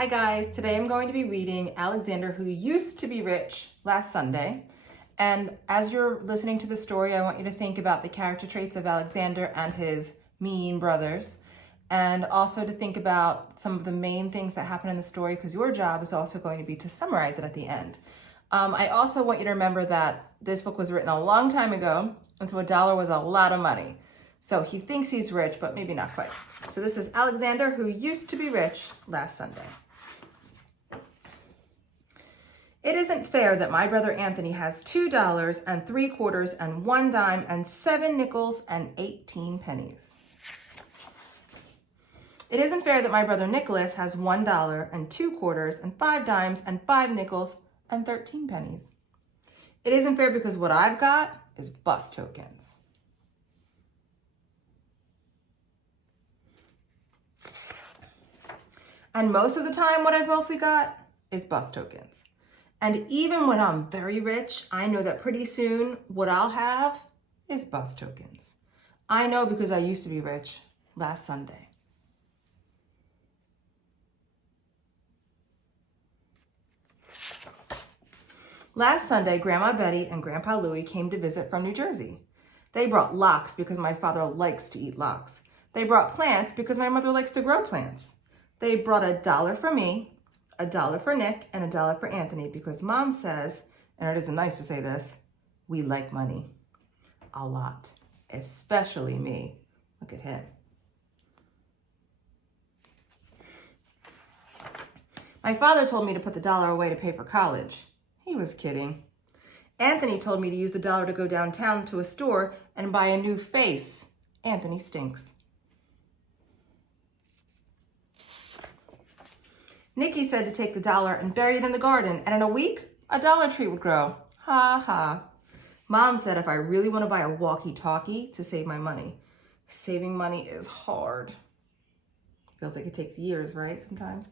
Hi guys, today I'm going to be reading Alexander Who Used to Be Rich Last Sunday. And as you're listening to the story, I want you to think about the character traits of Alexander and his mean brothers, and also to think about some of the main things that happen in the story, because your job is also going to be to summarize it at the end. I also want you to remember that this book was written a long time ago, and so $1 was a lot of money. So he thinks he's rich, but maybe not quite. So this is Alexander Who Used to Be Rich Last Sunday. It isn't fair that my brother Anthony has $2 and 3/4 and 1 dime and 7 nickels and 18 pennies. It isn't fair that my brother Nicholas has $1 and 2/4 and 5 dimes and 5 nickels and 13 pennies. It isn't fair because what I've got is bus tokens. And most of the time, what I've mostly got is bus tokens. And even when I'm very rich, I know that pretty soon what I'll have is bus tokens. I know because I used to be rich last Sunday. Last Sunday, Grandma Betty and Grandpa Louie came to visit from New Jersey. They brought lox because my father likes to eat lox. They brought plants because my mother likes to grow plants. They brought $1 for me, $1 for Nick, and $1 for Anthony because Mom says, and it isn't nice to say this, we like money a lot, especially me. Look at him. My father told me to put the $1 away to pay for college. He was kidding. Anthony told me to use the $1 to go downtown to a store and buy a new face. Anthony stinks. Nikki said to take the $1 and bury it in the garden, and in a week, a Dollar Tree would grow. Ha ha. Mom said if I really want to buy a walkie-talkie to save my money. Saving money is hard. Feels like it takes years, right, sometimes?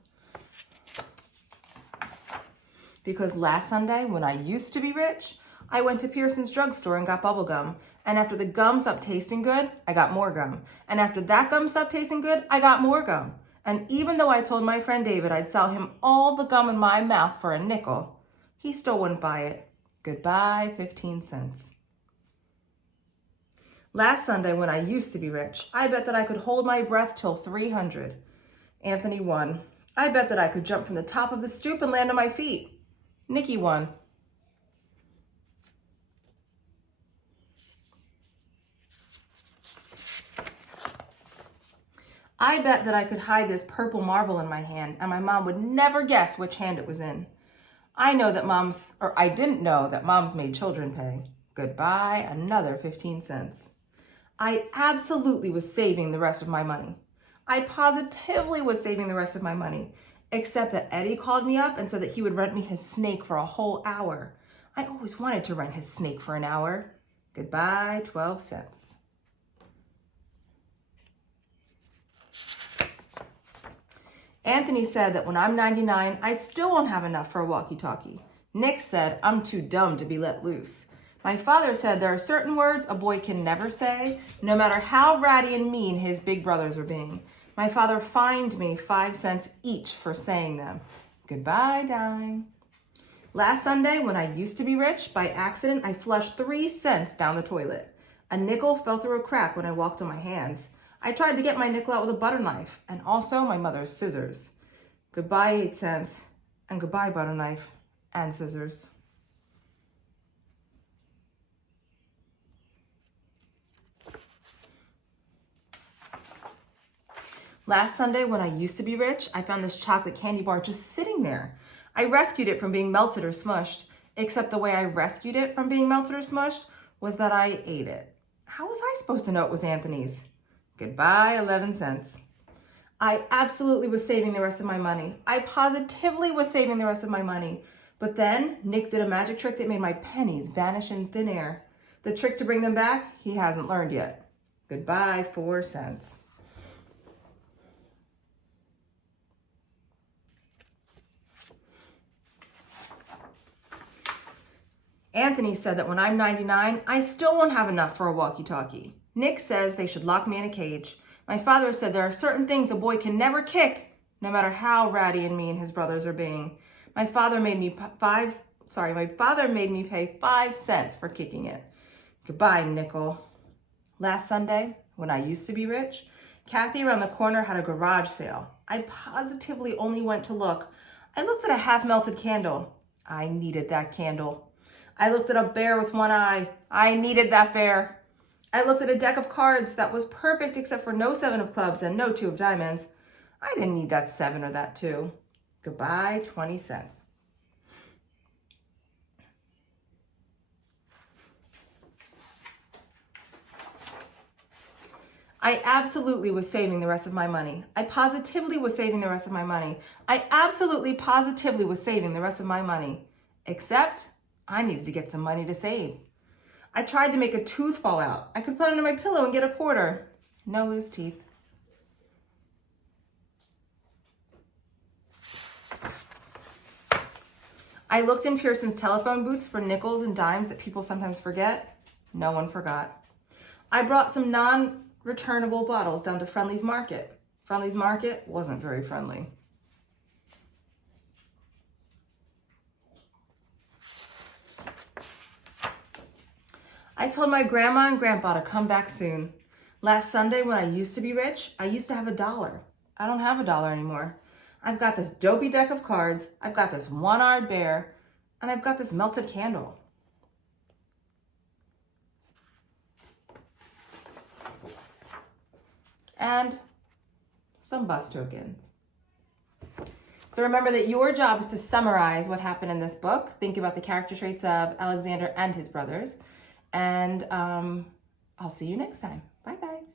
Because last Sunday, when I used to be rich, I went to Pearson's drugstore and got bubble gum. And after the gum stopped tasting good, I got more gum. And after that gum stopped tasting good, I got more gum. And even though I told my friend David I'd sell him all the gum in my mouth for a nickel, he still wouldn't buy it. Goodbye, 15 cents. Last Sunday, when I used to be rich, I bet that I could hold my breath till 300. Anthony won. I bet that I could jump from the top of the stoop and land on my feet. Nikki won. I bet that I could hide this purple marble in my hand and my mom would never guess which hand it was in. I didn't know that moms made children pay. Goodbye, another 15 cents. I absolutely was saving the rest of my money. I positively was saving the rest of my money, except that Eddie called me up and said that he would rent me his snake for a whole hour. I always wanted to rent his snake for an hour. Goodbye, 12 cents. Anthony said that when I'm 99, I still won't have enough for a walkie-talkie. Nick said I'm too dumb to be let loose. My father said there are certain words a boy can never say, no matter how ratty and mean his big brothers are being. My father fined me 5 cents each for saying them. Goodbye, dime. Last Sunday, when I used to be rich, by accident, I flushed 3 cents down the toilet. A nickel fell through a crack when I walked on my hands. I tried to get my nickel out with a butter knife and also my mother's scissors. Goodbye, 8 cents, and goodbye, butter knife and scissors. Last Sunday, when I used to be rich, I found this chocolate candy bar just sitting there. I rescued it from being melted or smushed, except the way I rescued it from being melted or smushed was that I ate it. How was I supposed to know it was Anthony's? Goodbye, 11 cents. I absolutely was saving the rest of my money. I positively was saving the rest of my money. But then Nick did a magic trick that made my pennies vanish in thin air. The trick to bring them back, he hasn't learned yet. Goodbye, 4 cents. Anthony said that when I'm 99, I still won't have enough for a walkie-talkie. Nick says they should lock me in a cage. My father said there are certain things a boy can never kick, no matter how ratty and mean his brothers are being. My father made me pay 5 cents for kicking it. Goodbye, nickel. Last Sunday, when I used to be rich, Kathy around the corner had a garage sale. I positively only went to look. I looked at a half-melted candle. I needed that candle. I looked at a bear with one eye. I needed that bear. I looked at a deck of cards that was perfect except for no 7 of clubs and no 2 of diamonds. I didn't need that 7 or that 2. Goodbye, 20 cents. I absolutely was saving the rest of my money. I positively was saving the rest of my money. I absolutely positively was saving the rest of my money. Except I needed to get some money to save. I tried to make a tooth fall out. I could put it under my pillow and get a quarter. No loose teeth. I looked in Pearson's telephone booths for nickels and dimes that people sometimes forget. No one forgot. I brought some non-returnable bottles down to Friendly's Market. Friendly's Market wasn't very friendly. I told my grandma and grandpa to come back soon. Last Sunday when I used to be rich, I used to have $1. I don't have $1 anymore. I've got this dopey deck of cards, I've got this one-eyed bear, and I've got this melted candle. And some bus tokens. So remember that your job is to summarize what happened in this book. Think about the character traits of Alexander and his brothers. And I'll see you next time. Bye, guys.